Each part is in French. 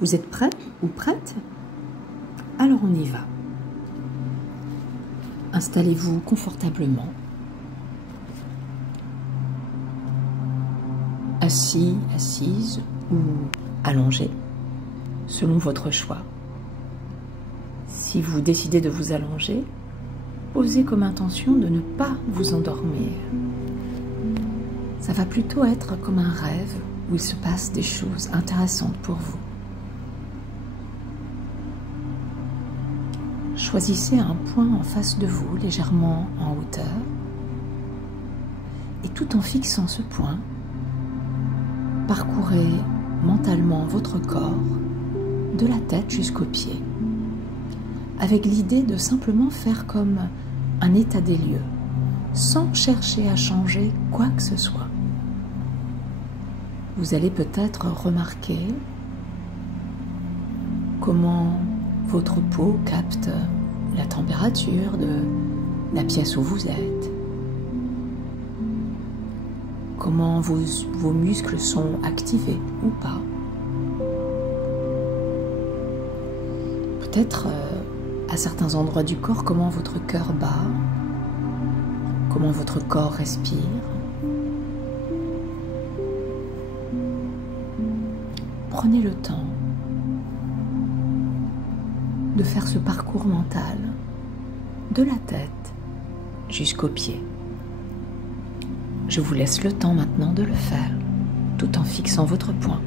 Vous êtes prêt ou prête? Alors on y va. Installez-vous confortablement. Assis, assise ou allongé, selon votre choix. Si vous décidez de vous allonger, posez comme intention de ne pas vous endormir. Ça va plutôt être comme un rêve où il se passe des choses intéressantes pour vous. Choisissez un point en face de vous, légèrement en hauteur, et tout en fixant ce point, parcourez mentalement votre corps, de la tête jusqu'aux pieds, avec l'idée de simplement faire comme un état des lieux, sans chercher à changer quoi que ce soit. Vous allez peut-être remarquer comment votre peau capte la température de la pièce où vous êtes, comment vos muscles sont activés ou pas. Peut-être à certains endroits du corps, comment votre cœur bat, comment votre corps respire. Prenez le temps de faire ce parcours mental de la tête jusqu'aux pieds. Je vous laisse le temps maintenant de le faire, tout en fixant votre point.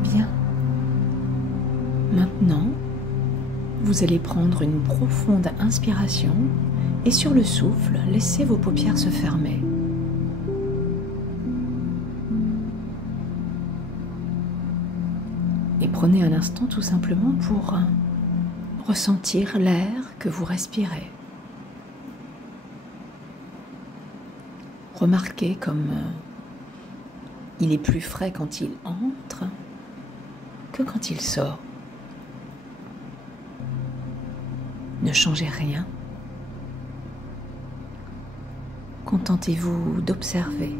Bien. Maintenant, vous allez prendre une profonde inspiration et sur le souffle, laissez vos paupières se fermer. Et prenez un instant tout simplement pour ressentir l'air que vous respirez. Remarquez comme il est plus frais quand il entre que quand il sort. Ne changez rien. Contentez-vous d'observer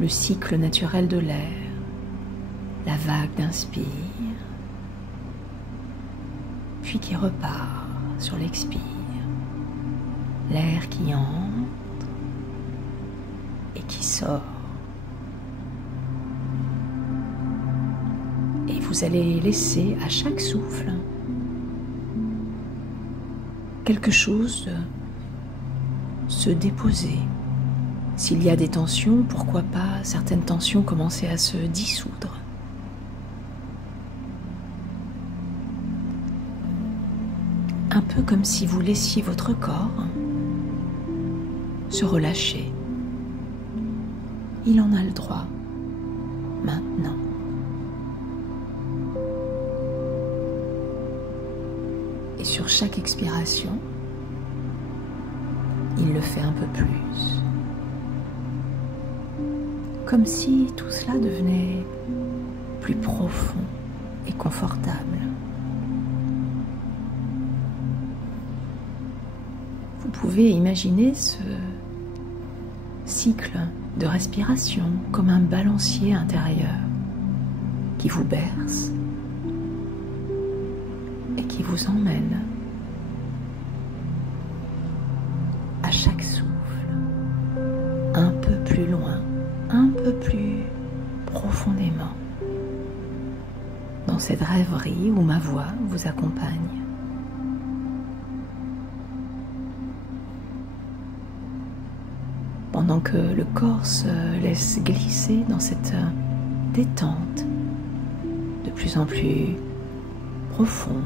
le cycle naturel de l'air, la vague d'inspire, puis qui repart sur l'expire, l'air qui entre et qui sort. Et vous allez laisser à chaque souffle quelque chose se déposer. S'il y a des tensions, pourquoi pas certaines tensions commencer à se dissoudre. Un peu comme si vous laissiez votre corps se relâcher. Il en a le droit maintenant. Et sur chaque expiration, il le fait un peu plus. Comme si tout cela devenait plus profond et confortable. Vous pouvez imaginer ce cycle de respiration comme un balancier intérieur qui vous berce et qui vous emmène à chaque souffle un peu plus loin, un peu plus profondément dans cette rêverie où ma voix vous accompagne. Pendant que le corps se laisse glisser dans cette détente de plus en plus profonde,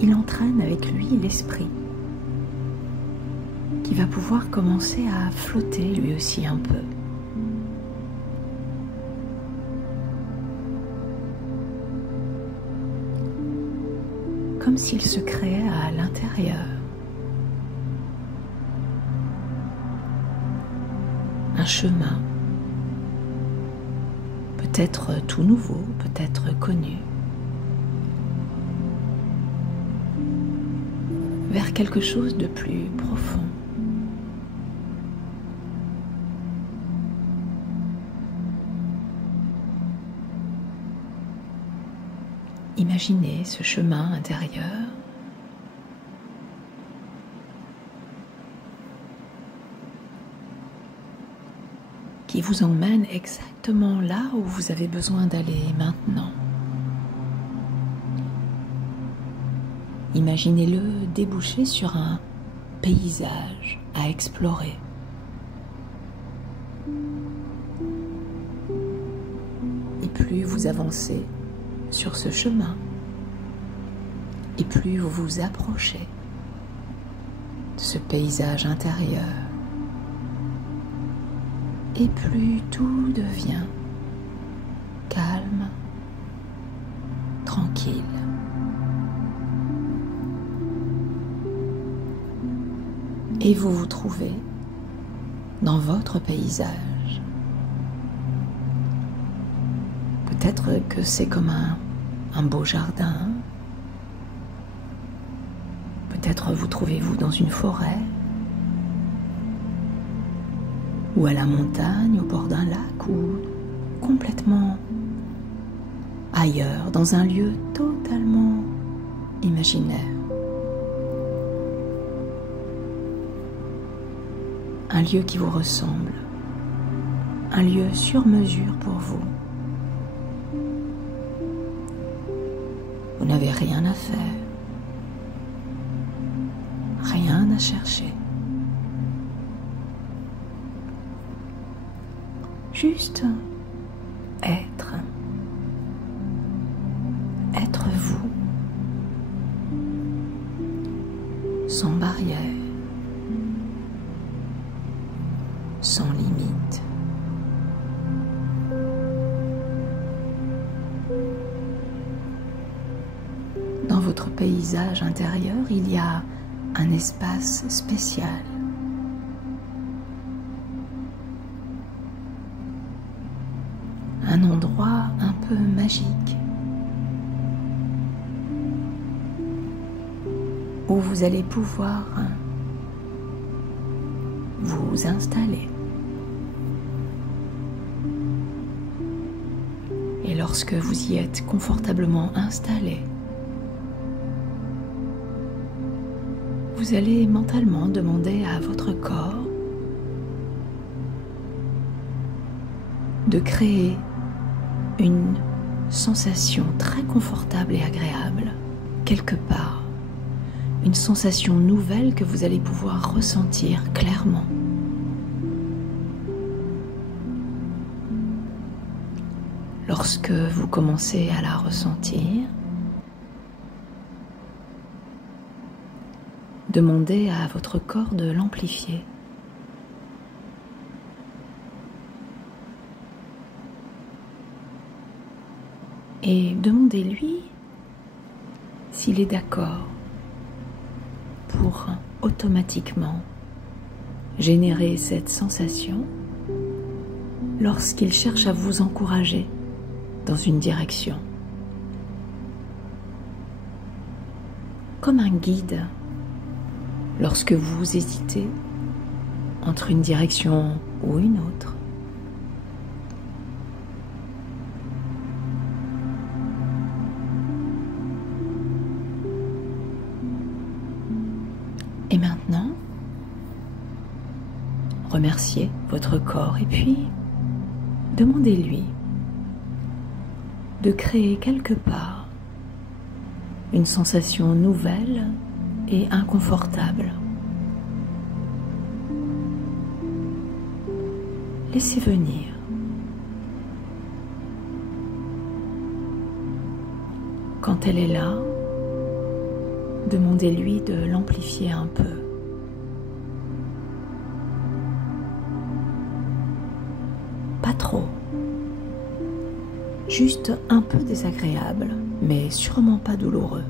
il entraîne avec lui l'esprit qui va pouvoir commencer à flotter lui aussi un peu. Comme s'il se créait à l'intérieur un chemin, peut-être tout nouveau, peut-être connu, vers quelque chose de plus profond. Imaginez ce chemin intérieur qui vous emmène exactement là où vous avez besoin d'aller maintenant. Imaginez-le déboucher sur un paysage à explorer. Et plus vous avancez sur ce chemin, et plus vous vous approchez de ce paysage intérieur, et plus tout devient calme, tranquille. Et vous vous trouvez dans votre paysage. Peut-être que c'est comme un beau jardin. Peut-être vous trouvez-vous dans une forêt, ou à la montagne, au bord d'un lac, ou complètement ailleurs, dans un lieu totalement imaginaire. Un lieu qui vous ressemble, un lieu sur mesure pour vous. Vous n'avez rien à faire, rien à chercher. Juste être vous, sans barrière, sans limite. Dans votre paysage intérieur, il y a un espace spécial. Un endroit un peu magique où vous allez pouvoir vous installer. Et lorsque vous y êtes confortablement installé, vous allez mentalement demander à votre corps de créer une sensation très confortable et agréable, quelque part, une sensation nouvelle que vous allez pouvoir ressentir clairement. Lorsque vous commencez à la ressentir, demandez à votre corps de l'amplifier. Et demandez-lui s'il est d'accord pour automatiquement générer cette sensation lorsqu'il cherche à vous encourager dans une direction. Comme un guide, lorsque vous hésitez entre une direction ou une autre. Et maintenant, remerciez votre corps et puis demandez-lui de créer quelque part une sensation nouvelle et inconfortable. Laissez venir. Quand elle est là, demandez-lui de l'amplifier un peu. Pas trop. Juste un peu désagréable, mais sûrement pas douloureux.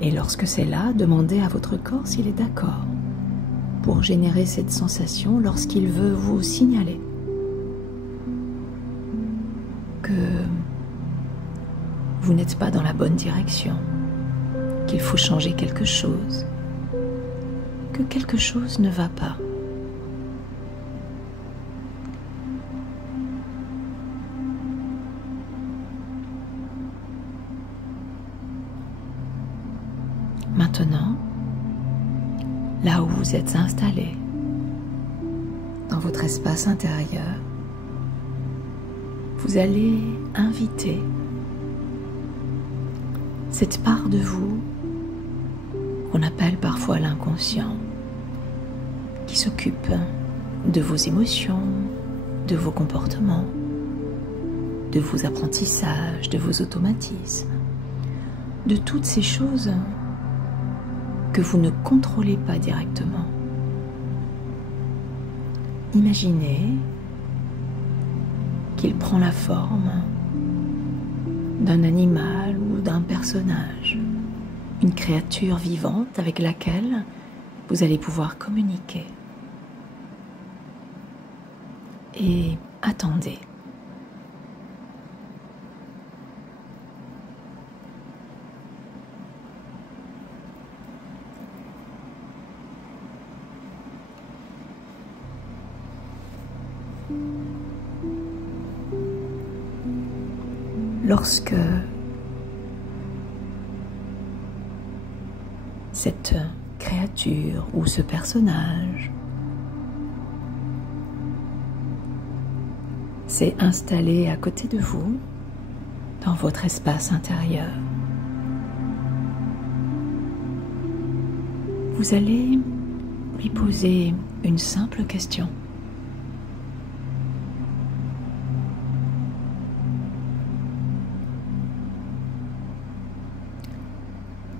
Et lorsque c'est là, demandez à votre corps s'il est d'accord pour générer cette sensation lorsqu'il veut vous signaler que vous n'êtes pas dans la bonne direction, qu'il faut changer quelque chose, que quelque chose ne va pas. Maintenant, là où vous êtes installé, dans votre espace intérieur, vous allez inviter cette part de vous qu'on appelle parfois l'inconscient, qui s'occupe de vos émotions, de vos comportements, de vos apprentissages, de vos automatismes, de toutes ces choses que vous ne contrôlez pas directement. Imaginez qu'il prend la forme d'un animal ou d'un personnage, une créature vivante avec laquelle vous allez pouvoir communiquer. Et attendez. Lorsque cette créature ou ce personnage s'est installé à côté de vous dans votre espace intérieur, vous allez lui poser une simple question.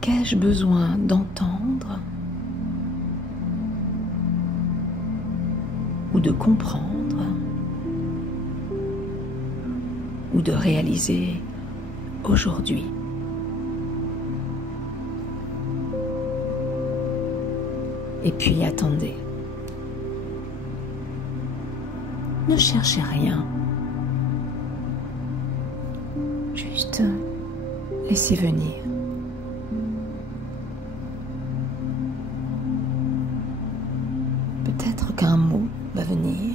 Qu'ai-je besoin d'entendre ou de comprendre ou de réaliser aujourd'hui? Et puis attendez. Ne cherchez rien. Juste laissez venir. Peut-être qu'un mot va venir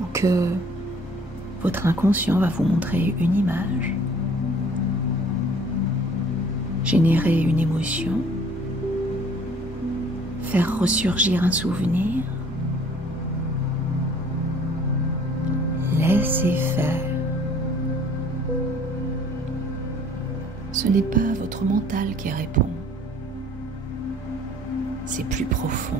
ou que votre inconscient va vous montrer une image, générer une émotion, faire ressurgir un souvenir. Laissez faire. Ce n'est pas votre mental qui répond, c'est plus profond.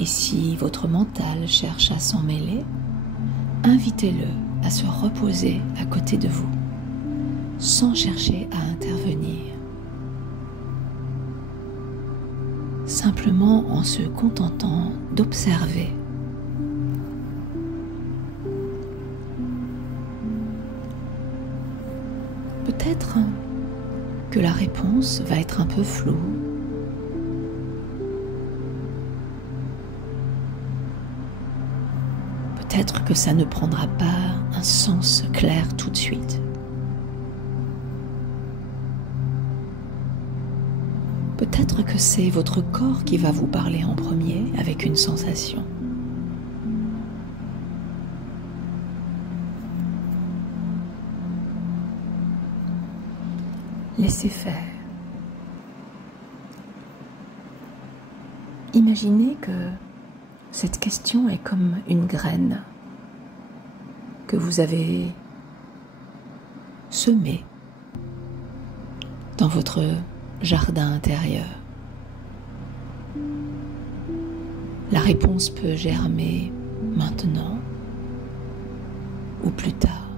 Et si votre mental cherche à s'en mêler, invitez-le à se reposer à côté de vous, sans chercher à intervenir. Simplement en se contentant d'observer. Peut-être que la réponse va être un peu floue. Peut-être que ça ne prendra pas un sens clair tout de suite. Peut-être que c'est votre corps qui va vous parler en premier avec une sensation. Laissez faire. Imaginez que cette question est comme une graine que vous avez semée dans votre jardin intérieur. La réponse peut germer maintenant ou plus tard.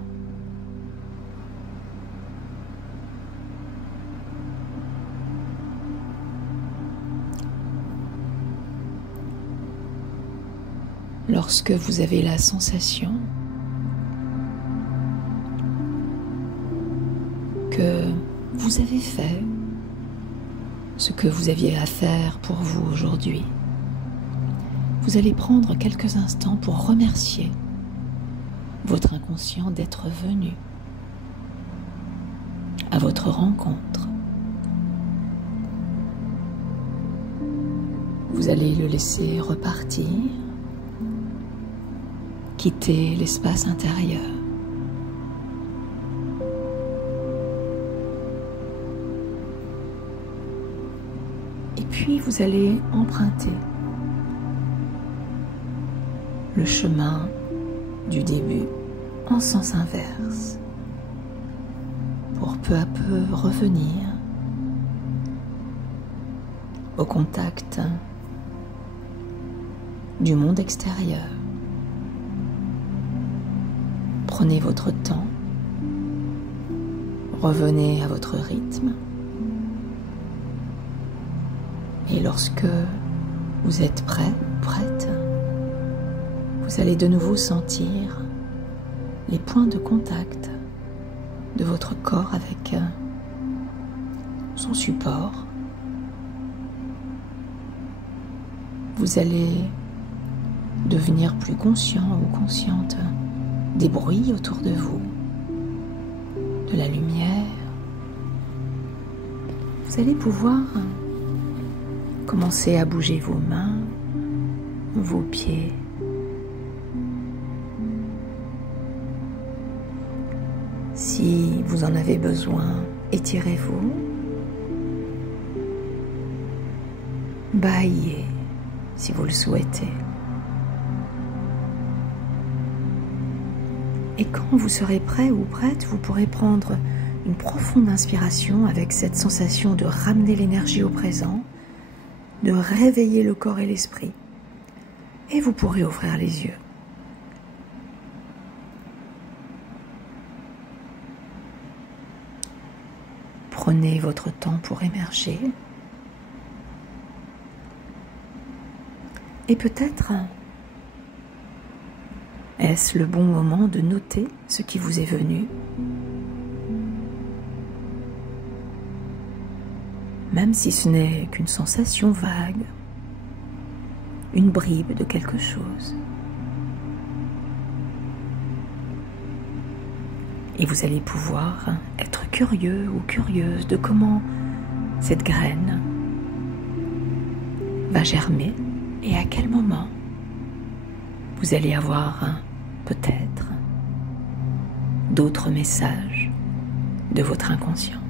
Lorsque vous avez la sensation que vous avez fait ce que vous aviez à faire pour vous aujourd'hui, vous allez prendre quelques instants pour remercier votre inconscient d'être venu à votre rencontre. Vous allez le laisser repartir, quitter l'espace intérieur. Et puis vous allez emprunter le chemin du début en sens inverse pour peu à peu revenir au contact du monde extérieur. Prenez votre temps, revenez à votre rythme et lorsque vous êtes prêt ou prête, vous allez de nouveau sentir les points de contact de votre corps avec son support. Vous allez devenir plus conscient ou consciente des bruits autour de vous, de la lumière. Vous allez pouvoir commencer à bouger vos mains, vos pieds. Si vous en avez besoin, étirez-vous. Bâillez si vous le souhaitez. Et quand vous serez prêt ou prête, vous pourrez prendre une profonde inspiration avec cette sensation de ramener l'énergie au présent, de réveiller le corps et l'esprit. Et vous pourrez ouvrir les yeux. Prenez votre temps pour émerger. Et peut-être est-ce le bon moment de noter ce qui vous est venu, même si ce n'est qu'une sensation vague, une bribe de quelque chose. Et vous allez pouvoir être curieux ou curieuse de comment cette graine va germer et à quel moment vous allez avoir peut-être d'autres messages de votre inconscient.